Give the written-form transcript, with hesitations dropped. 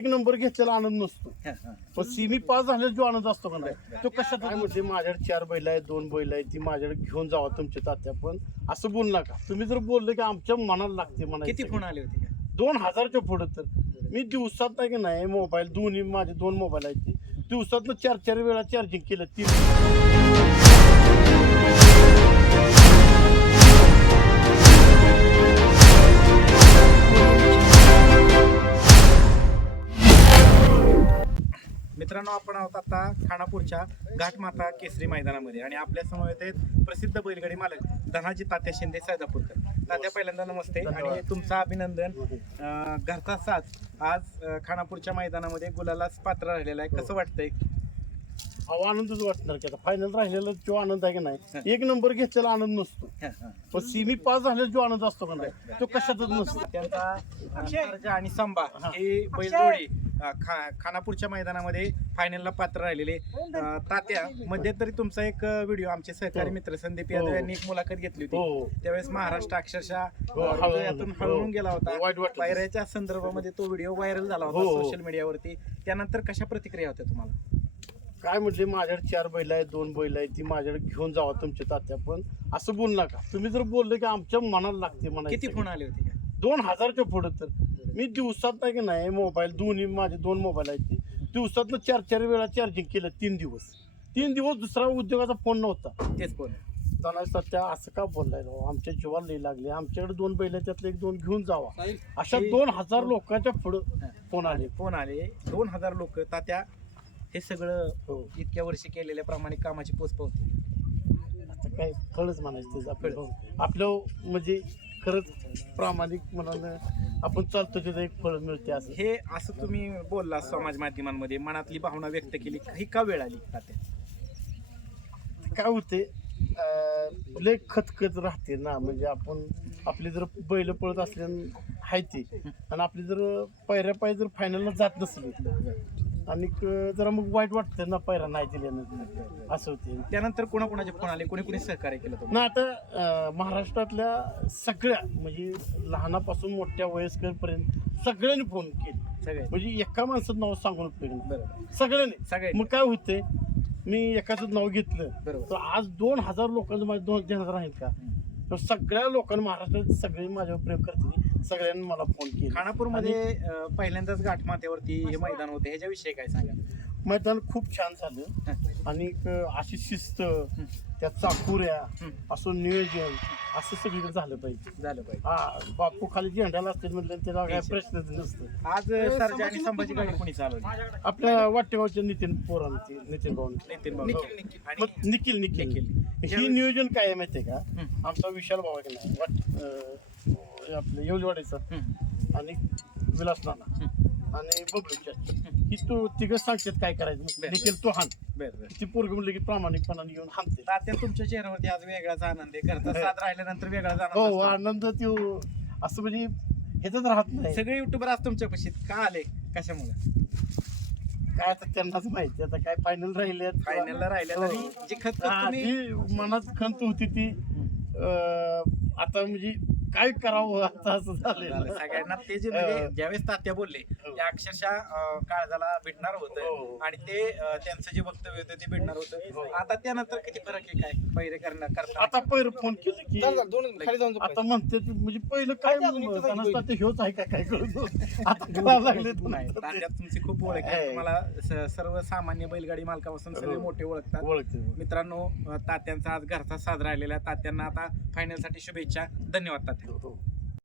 एक नंबर घेतलेला आनंद नसतो, पण सिमी पास झालेला जो आनंद असतो का नाही तो कशात काय म्हणजे माझ्याकडे 4 बैल आहेत, 2 बैल आहेत, ती माझ्याकडे घेऊन जावा तुमच्या तात्या. पण असं बोल नका तुम्ही. जर बोलले की आमच्या मनाला लागते म्हणा. किती फोन आले होते का? 2000च्या पुढे. तर मी दिवसात नाही की नाही मोबाईल दोन्ही माझे 2 मोबाईल आहेत, ते दिवसात 4-4 वेळा चार्जिंग केलं. 3 मित्रांनो, आपण आहोत आता खानापूरच्या घाटमाता केसरी मैदानामध्ये आणि आपल्या समोर आहेत प्रसिद्ध बैलगाडी मालक धनाजी तात्या शिंदे सैदापूरकर. तात्या, पहिल्यांदा नमस्ते आणि तुमचं अभिनंदन. घरचा साथ आज खानापूरच्या मैदानामध्ये गुलालाच पात्र राहिलेला आहे. कसं वाटतंय? आनंदच वाटणार की आता फायनल राहिलेला जो आनंद आहे की नाही, एक नंबर घेतलेला आनंद नसतो, पण सिमी पास झालेला जो आनंद असतो का नाही तो कशातच नसतो. त्यांचा सर्जा आणि संभा हे बैलजोडी खानापूरच्या मैदानामध्ये फायनलला पात्र राहिलेले. तात्या, मध्यंतरी तुमचा एक व्हिडिओ आमचे सहकारी मित्र संदीप यादव यांनी एक मुलाखत घेतली होती. त्यावेळेस महाराष्ट्र अक्षरशः हृदयातून हळून गेला होता. पायऱ्याच्या संदर्भामध्ये तो व्हिडिओ व्हायरल झाला होता सोशल मीडियावरती. त्यानंतर कशा प्रतिक्रिया होत्या तुम्हाला? काय म्हटले, माझ्याकडे 4 बैल आहेत, 2 बैल आहेत, ती माझ्याकडे घेऊन जावा तुमच्या तात्या. पण असं बोल नका तुम्ही. जर बोलले की आमच्या मनाला लागते म्हणा. किती फोन आले होते का? 2000च्या पुढे. तर मी दिवसात नाही की नाही मोबाईल दोन्ही माझे 2 मोबाईल आहेत, ते दिवसात 4-4 वेळा चार्जिंग केलं. 3 दिवस दुसरा उद्योगाचा फोन नव्हता. तेच फोन. तात्या असं का बोललाय राव, आमच्या जीवाला लई लागले, आमच्याकडे 2 बैल आहेत, त्यातले 1-2 घेऊन जावा. अशा 2000 लोकांच्या पुढे फोन आले. 2000 लोक. तात्या, हे सगळं इतक्या वर्षी केलेल्या प्रामाणिक कामाची पोच पावते. आता काय खरंच म्हणायचं आपलं म्हणजे खरंच प्रामाणिक म्हणून आपण चालतो तिथं एक फळ मिळते. असं हे असं तुम्ही बोलला समाज माध्यमांमध्ये, मनातली भावना व्यक्त केली, ही का वेळ आली तात्या? काय होते, लय खतखत राहते ना. म्हणजे आपण आपली जर बैल पळत असल्यानं आहे ती, आणि आपली जर पायऱ्या पाय जर फायनलला जात नसली आणि जरा मग वाईट वाटतं ना, पायरा नाही दिल्यानंतर. असं होते. त्यानंतर कोणाकोणाचे फोन आले, कोणी सहकार्य केलं ना? आता महाराष्ट्रातल्या सगळ्या म्हणजे लहानापासून मोठ्या वयस्कर पर्यंत सगळ्यांनी फोन केले. म्हणजे एका माणसाचं नाव सांगून उपयोग सगळ्यांनी. मग काय होते, मी एकाच नाव घेतलं तर आज 2000 लोकांचं माझे 2000 आहेत का, तर सगळ्या लोकांनी महाराष्ट्रात सगळे माझ्यावर प्रेम करते. सगळ्यांनी मला फोन केला. खानापूरमध्ये पहिल्यांदाच घाटमाथ्यावरती हे मैदान होते, ह्याच्याविषयी काय सांगा? मैदान खूप छान झालं आणि अशी शिस्त, त्या चाकुऱ्या, असं नियोजन असं सगळीकडे झालं पाहिजे. हा, बापू खाली झेंड्याला असते म्हटलं त्याला काय प्रश्नच नसतं. आज सर्जा आणि संभाजी गाडी कोणी चालवली? आपल्या वाटेगावच्या नितीन भाऊ निखिल. ही नियोजन काय आहे माहितीये का, आमचा विशाल भाऊ आहे नाही आपलं येवजवाडीचा आणि विलास नाना आणि बबलूच्या, ही तू तिघं सांगतात काय करायचं. निखिल तू हान, ती पोरगी म्हणली की प्रामाणिकपणाने घेऊन हानते. तात्या, तुमच्या चेहऱ्यावरती आज वेगळाच आनंद आहे. घरचा साथ राहिल्यानंतर वेगळाच आनंद. हो, आनंद तो असं म्हणजे ह्याच राहत नाही. सगळे युट्यूबर आज तुमच्यापाशी का आले, कशामुळे काय आता त्यांनाच माहिती. आता काय फायनलला राहिले आणि जी खत मनात खंत होती ती आता म्हणजे काय करावं आता असं झालं सगळ्यांना. ते जे म्हणजे ज्यावेळेस तात्या बोलले त्या अक्षरशः काळजाला भेटणार होतं आणि ते त्यांचं जे वक्तव्य होतं ते भेटणार होतं. आता त्यानंतर किती फरक आहे काय पहिरे करता? आता पहिलं फोन केलं की आता म्हणते म्हणजे पहिलं काय तात्या ह्योच आहे काय कळत आता कळायला लागले. तात्यात तुमची खूप ओळख आहे, तुम्हाला सर्वसामान्य बैलगाडी मालकापासून सगळे मोठे ओळखतात. मित्रांनो, तात्यांचा आज घरचा साजरा राहिलेला. तात्यांना आता फायनलसाठी शुभेच्छा. धन्यवाद तात्या.